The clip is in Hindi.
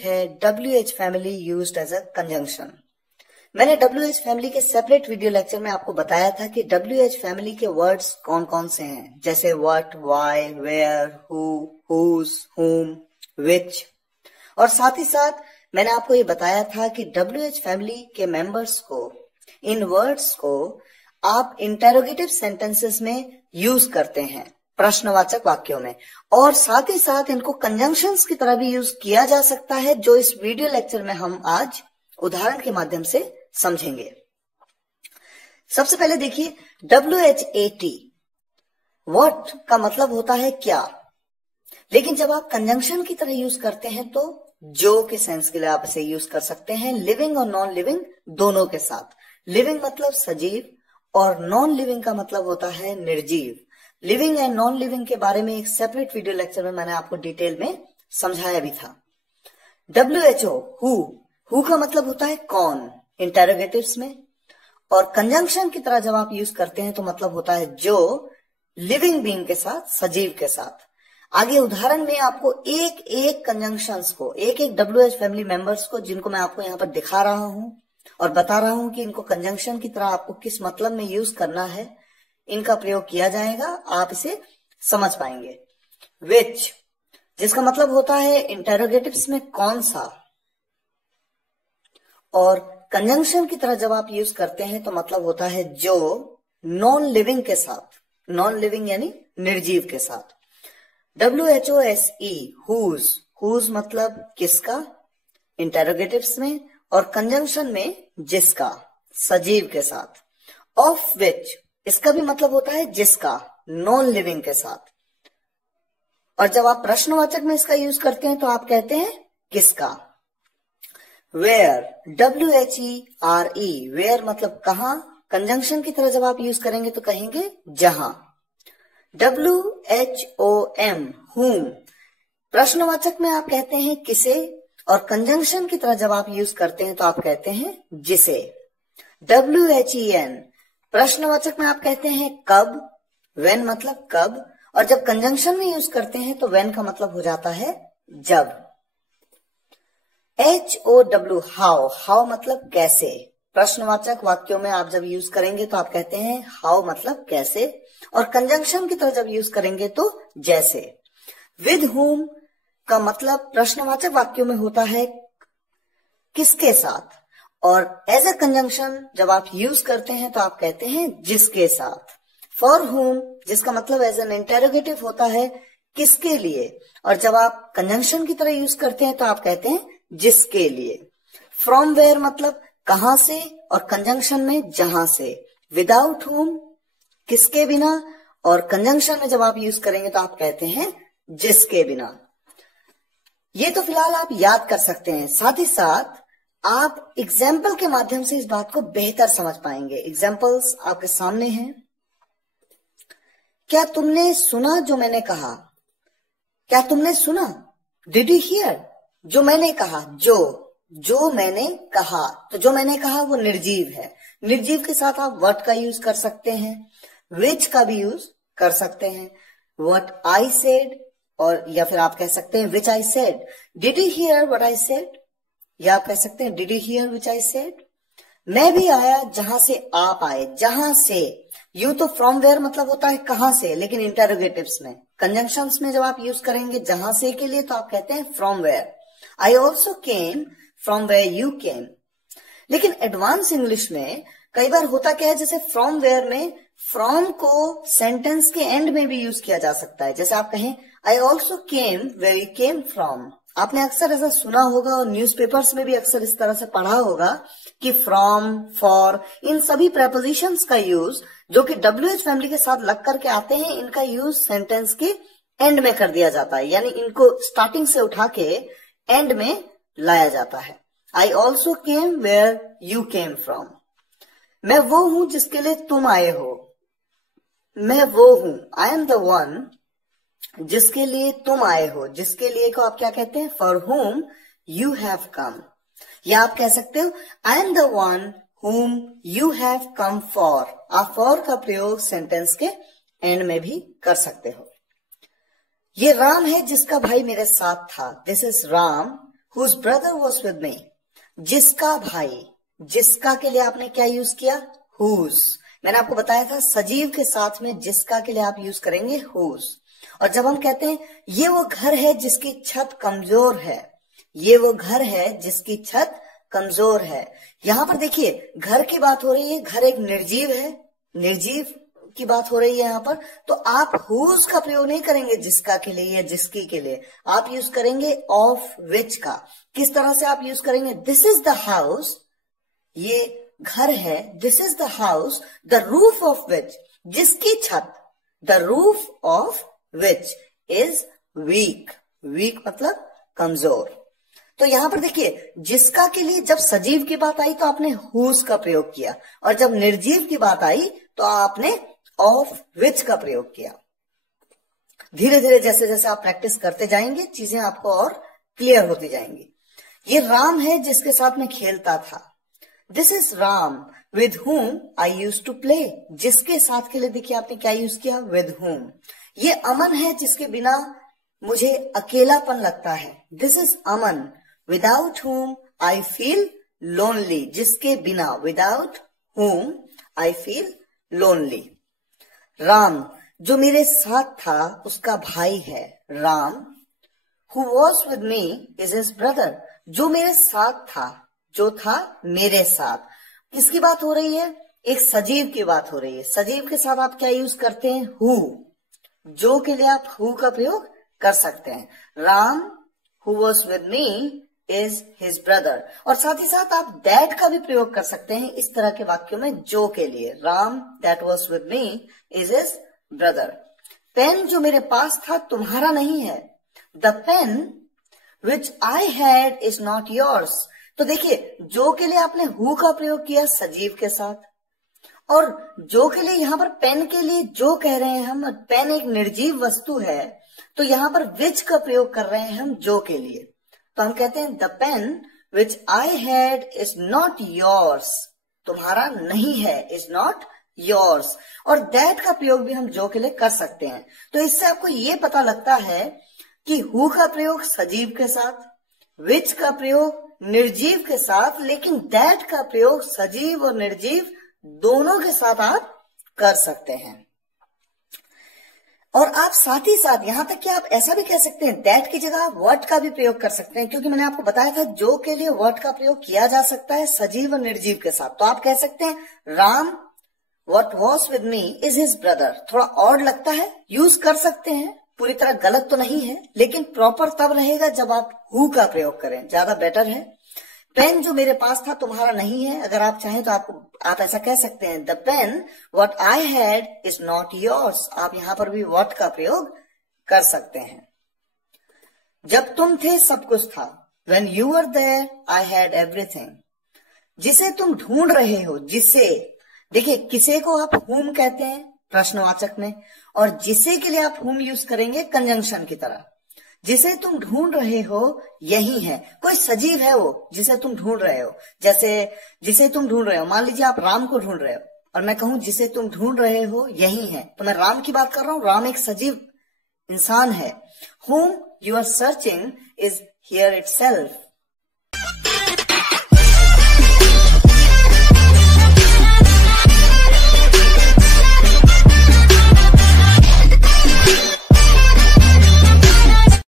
है WH family used as a conjunction. मैंने WH फैमिली के सेपरेट वीडियो लेक्चर में आपको बताया था कि WH फैमिली के वर्ड्स कौन कौन से हैं, जैसे what, why, where, who, whose, whom, which. और साथ ही साथ मैंने आपको ये बताया था कि WH फैमिली के मेंबर्स को, इन वर्ड्स को आप इंटेरोगेटिव सेंटेंसेस में यूज करते हैं, प्रश्नवाचक वाक्यों में, और साथ ही साथ इनको कंजंक्शंस की तरह भी यूज किया जा सकता है, जो इस वीडियो लेक्चर में हम आज उदाहरण के माध्यम से समझेंगे। सबसे पहले देखिए WHAT, व्हाट का मतलब होता है क्या, लेकिन जब आप कंजंक्शन की तरह यूज करते हैं तो जो के सेंस के लिए आप इसे यूज कर सकते हैं, लिविंग और नॉन लिविंग दोनों के साथ। लिविंग मतलब सजीव और नॉन लिविंग का मतलब होता है निर्जीव। लिविंग एंड नॉन लिविंग के बारे में एक सेपरेट वीडियो लेक्चर में मैंने आपको डिटेल में समझाया भी था। WHO, हु का मतलब होता है कौन, इंटेरोगेटिव्स में, और कंजंक्शन की तरह जब आप यूज करते हैं तो मतलब होता है जो, लिविंग बीइंग के साथ, सजीव के साथ। आगे उदाहरण में आपको एक एक कंजंक्शंस को, एक एक WH फैमिली मेंबर्स को, जिनको मैं आपको यहाँ पर दिखा रहा हूं और बता रहा हूं कि इनको कंजंक्शन की तरह आपको किस मतलब में यूज करना है, इनका प्रयोग किया जाएगा, आप इसे समझ पाएंगे। विच, जिसका मतलब होता है इंटेरोगेटिव्स में कौन सा, और कंजंक्शन की तरह जब आप यूज करते हैं तो मतलब होता है जो, नॉन लिविंग के साथ, नॉन लिविंग यानी निर्जीव के साथ। WHOSE, हुज मतलब किसका, इंटेरोगेटिव्स में, और कंजंक्शन में जिसका, सजीव के साथ। ऑफ विच, इसका भी मतलब होता है जिसका, नॉन लिविंग के साथ। और जब आप प्रश्नवाचक में इसका यूज करते हैं तो आप कहते हैं किसका। वेयर, WHERE, वेयर मतलब कहां, कंजंक्शन की तरह जब आप यूज करेंगे तो कहेंगे जहां। WHOM, whom, प्रश्नवाचक में आप कहते हैं किसे, और कंजंक्शन की तरह जब आप यूज करते हैं तो आप कहते हैं जिसे। WHEN, प्रश्नवाचक में आप कहते हैं कब, when मतलब कब, और जब कंजंक्शन में यूज करते हैं तो when का मतलब हो जाता है जब। HOW, हाउ मतलब कैसे, प्रश्नवाचक वाक्यों में आप जब यूज करेंगे तो आप कहते हैं हाउ मतलब कैसे, और कंजंक्शन की तरह जब यूज करेंगे तो जैसे। विद whom का मतलब प्रश्नवाचक वाक्यों में होता है किसके साथ, और एज अ कंजंक्शन जब आप यूज करते हैं तो आप कहते हैं जिसके साथ। फॉर whom, जिसका मतलब एज एन इंटेरोगेटिव होता है किसके लिए, और जब आप कंजंक्शन की तरह यूज करते हैं तो आप कहते हैं जिसके लिए। फ्रॉम वेयर मतलब कहां से, और कंजंक्शन में जहां से। विदाउट whom, किसके बिना, और कंजंक्शन में जब आप यूज करेंगे तो आप कहते हैं जिसके बिना। ये तो फिलहाल आप याद कर सकते हैं, साथ ही साथ आप एग्जाम्पल के माध्यम से इस बात को बेहतर समझ पाएंगे। एग्जाम्पल्स आपके सामने हैं। क्या तुमने सुना जो मैंने कहा, क्या तुमने सुना, डिड यू हियर, जो मैंने कहा, जो मैंने कहा, तो जो मैंने कहा वो निर्जीव है, निर्जीव के साथ आप व्हाट का यूज कर सकते हैं, विच का भी यूज कर सकते हैं। व्हाट आई सेड, और या फिर आप कह सकते हैं which I said. Did you hear what I said, या आप कह सकते हैं did you hear which I said. मैं भी आया जहां से आप आए, जहां से, यूं तो फ्रॉम वेयर मतलब होता है कहां से, लेकिन इंटेरोगेटिव्स में, कंजंक्शंस में जब आप यूज करेंगे जहां से के लिए तो आप कहते हैं from where. I also came from where you came. लेकिन एडवांस इंग्लिश में कई बार होता क्या है, जैसे फ्रॉम वेयर में फ्रॉम को सेंटेंस के एंड में भी यूज किया जा सकता है। जैसे आप कहें I also came where you came from. आपने अक्सर ऐसा सुना होगा और न्यूज़पेपर्स में भी अक्सर इस तरह से पढ़ा होगा कि फ्रॉम, फॉर, इन सभी प्रेपोजिशंस का यूज जो कि WH फैमिली के साथ लग करके आते हैं, इनका यूज सेंटेंस के एंड में कर दिया जाता है, यानी इनको स्टार्टिंग से उठा के एंड में लाया जाता है। I also came where you came from. मैं वो हूं जिसके लिए तुम आए हो, मैं वो हूं, आई एम द वन, जिसके लिए तुम आए हो, जिसके लिए को आप क्या कहते हैं, for whom you have come। या आप कह सकते हो I am the one whom you have come for। आप for का प्रयोग सेंटेंस के एंड में भी कर सकते हो। ये राम है जिसका भाई मेरे साथ था, this is Ram whose brother was with me, जिसका भाई, जिसका के लिए आपने क्या यूज किया, whose। मैंने आपको बताया था सजीव के साथ में जिसका के लिए आप यूज करेंगे whose। और जब हम कहते हैं ये वो घर है जिसकी छत कमजोर है, ये वो घर है जिसकी छत कमजोर है, यहां पर देखिए घर की बात हो रही है, घर एक निर्जीव है, निर्जीव की बात हो रही है यहां पर, तो आप whose का प्रयोग नहीं करेंगे जिसका के लिए या जिसकी के लिए, आप यूज करेंगे of which का। किस तरह से आप यूज करेंगे, दिस इज द हाउस, ये घर है, this is the house the roof of which, जिसकी छत, the roof of which is weak, weak मतलब कमजोर। तो यहां पर देखिए जिसका के लिए जब सजीव की बात आई तो आपने whose का प्रयोग किया, और जब निर्जीव की बात आई तो आपने of which का प्रयोग किया। धीरे धीरे जैसे जैसे आप प्रैक्टिस करते जाएंगे चीजें आपको और क्लियर होती जाएंगी। ये राम है जिसके साथ मैं खेलता था, this is Ram with whom I use to play, जिसके साथ के लिए देखिए आपने क्या यूज किया, विद whom। ये अमन है जिसके बिना मुझे अकेलापन लगता है, this is Aman without whom I feel lonely, जिसके बिना, without whom I feel lonely. Ram जो मेरे साथ था उसका भाई है, Ram who was with me is his brother, जो मेरे साथ था, जो था मेरे साथ। किसकी बात हो रही है, एक सजीव की बात हो रही है। सजीव के साथ आप क्या यूज करते हैं, who, जो के लिए आप who का प्रयोग कर सकते हैं। Ram who was with me is his brother, और साथ ही साथ आप that का भी प्रयोग कर सकते हैं इस तरह के वाक्यों में, जो के लिए, Ram that was with me is his brother। Pen जो मेरे पास था तुम्हारा नहीं है, the pen which I had is not yours। तो देखिए जो के लिए आपने who का प्रयोग किया सजीव के साथ, और जो के लिए यहां पर पेन के लिए जो कह रहे हैं हम, पेन एक निर्जीव वस्तु है, तो यहां पर which का प्रयोग कर रहे हैं हम जो के लिए। तो हम कहते हैं the pen which I had is not yours, तुम्हारा नहीं है, इज नॉट योर्स। और दैट का प्रयोग भी हम जो के लिए कर सकते हैं। तो इससे आपको ये पता लगता है कि हु का प्रयोग सजीव के साथ, विच का प्रयोग निर्जीव के साथ, लेकिन दैट का प्रयोग सजीव और निर्जीव दोनों के साथ आप कर सकते हैं। और आप साथ ही साथ यहां तक कि आप ऐसा भी कह सकते हैं दैट की जगह आप व्हाट का भी प्रयोग कर सकते हैं, क्योंकि मैंने आपको बताया था जो के लिए व्हाट का प्रयोग किया जा सकता है सजीव और निर्जीव के साथ। तो आप कह सकते हैं Ram what was with me is his brother. थोड़ा ऑड लगता है, यूज कर सकते हैं, पूरी तरह गलत तो नहीं है, लेकिन प्रॉपर तब रहेगा जब आप हु का प्रयोग करें, ज्यादा बेटर है। पेन जो मेरे पास था तुम्हारा नहीं है, अगर आप चाहें तो आप ऐसा कह सकते हैं the pen what I had is not yours. आप यहां पर भी व्हाट का प्रयोग कर सकते हैं। जब तुम थे सब कुछ था, when you were there I had everything. जिसे तुम ढूंढ रहे हो, जिसे, देखिए किसे को आप whom कहते हैं प्रश्नवाचक में, और जिसे के लिए आप whom यूज करेंगे कंजंक्शन की तरह। जिसे तुम ढूंढ रहे हो यही है, कोई सजीव है वो जिसे तुम ढूंढ रहे हो। जैसे जिसे तुम ढूंढ रहे हो, मान लीजिए आप राम को ढूंढ रहे हो और मैं कहूं जिसे तुम ढूंढ रहे हो यही है, तो मैं राम की बात कर रहा हूं, राम एक सजीव इंसान है। whom you are searching is here itself,